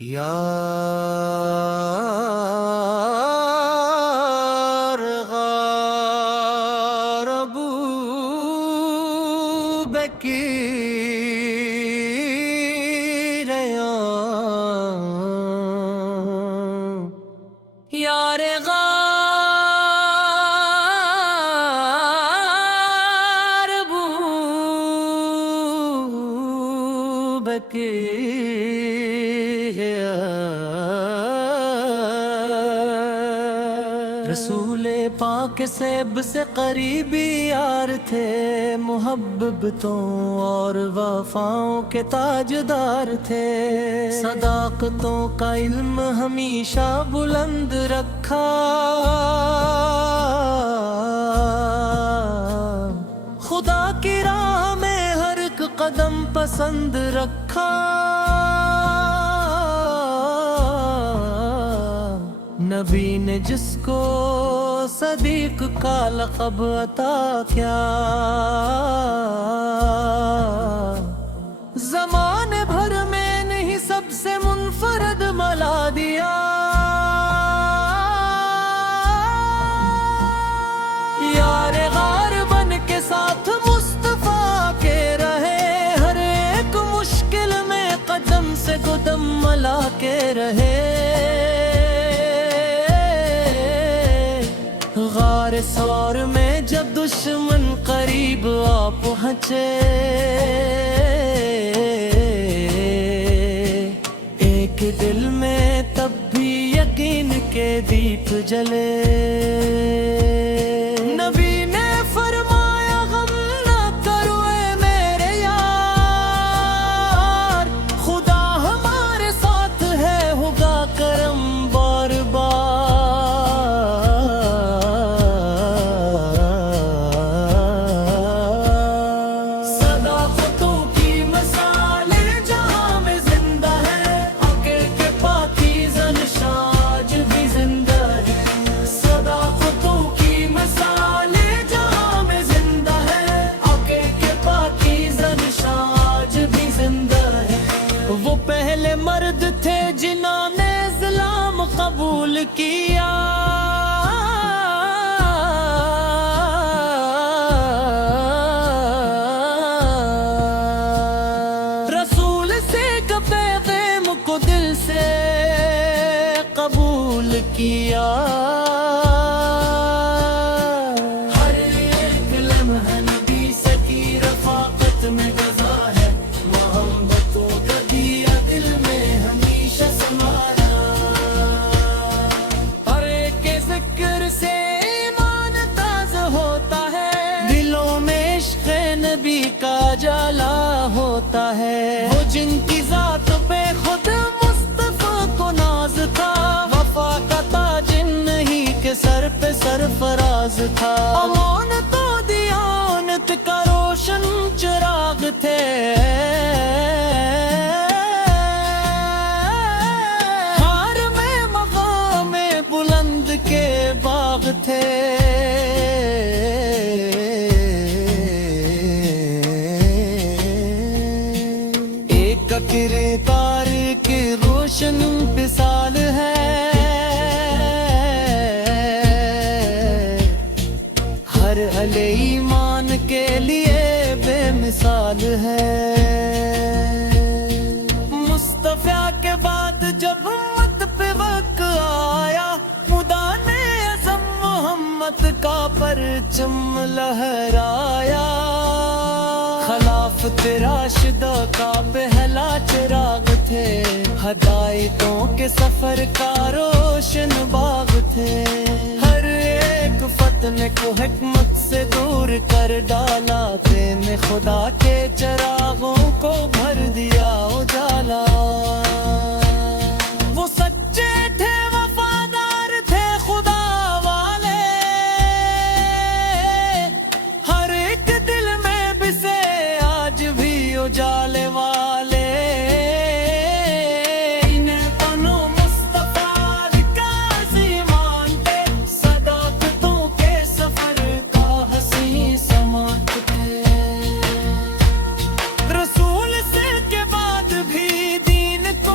یار غار ابو بکیر یار غار ابو بکیر رسول پاک سیب سے قریبی یار تھے، محبتوں اور وفاؤں کے تاجدار تھے، صداقتوں کا علم ہمیشہ بلند رکھا، خدا کی راہ میں ہر ایک قدم پسند رکھا، نبی نے جس کو صدیق کا لقب عطا کیا، زمانے بھر میں نہیں سب سے منفرد ملا دیا، یار غار بن کے ساتھ مصطفیٰ کے رہے، ہر ایک مشکل میں قدم سے قدم ملا کے رہے، غار سور میں جب دشمن قریب آ پہنچے، ایک دل میں تب بھی یقین کے دیپ جلے، نبی نے فرمایا غم نہ کرو اے میرے یار، خدا ہمارے ساتھ ہے ہوگا کرم بار بار، مرد تھے جنہوں نے اسلام قبول کیا، رسول سے پیغام کو دل سے قبول کیا، ہر ایک لمحہ نبی سے کی رفاقت میں گزا ہے، محبتوں کا دیا دل میں ہمیشہ سمایا، ہر ایک کے ذکر سے ایمان تازہ ہوتا ہے، دلوں میں عشق نبی کا جالا ہوتا ہے، وہ جن کی ذات پہ خود مصطفیٰ کو ناز تھا، وفا کا تاج نہیں کہ سر پہ سرفراز تھا، امانت و دیانت کا روشن چراغ تھے، ہار میں مقام بلند کے باغ تھے، ایک کردار کی روشن مثال ہے، ہر اہل ایمان کے لیے بے مثال ہے، مصطفیٰ کے بعد جب امت پہ وقت آیا، خدا نے اعظم محمد کا پرچم لہرایا، خلافت راشدہ کا پہلا چراغ تھے، ہدایتوں کے سفر کا روشن باغ تھے، ہر ایک فتنے کو حکمت سے دور کر ڈالا، دین خدا کے چراغوں کو بھر دیا اجالا، وہ سچے تھے وفادار تھے خدا والے، ہر ایک دل میں بسے آج بھی اجالے والے، رسول سے کے بعد بھی دین کو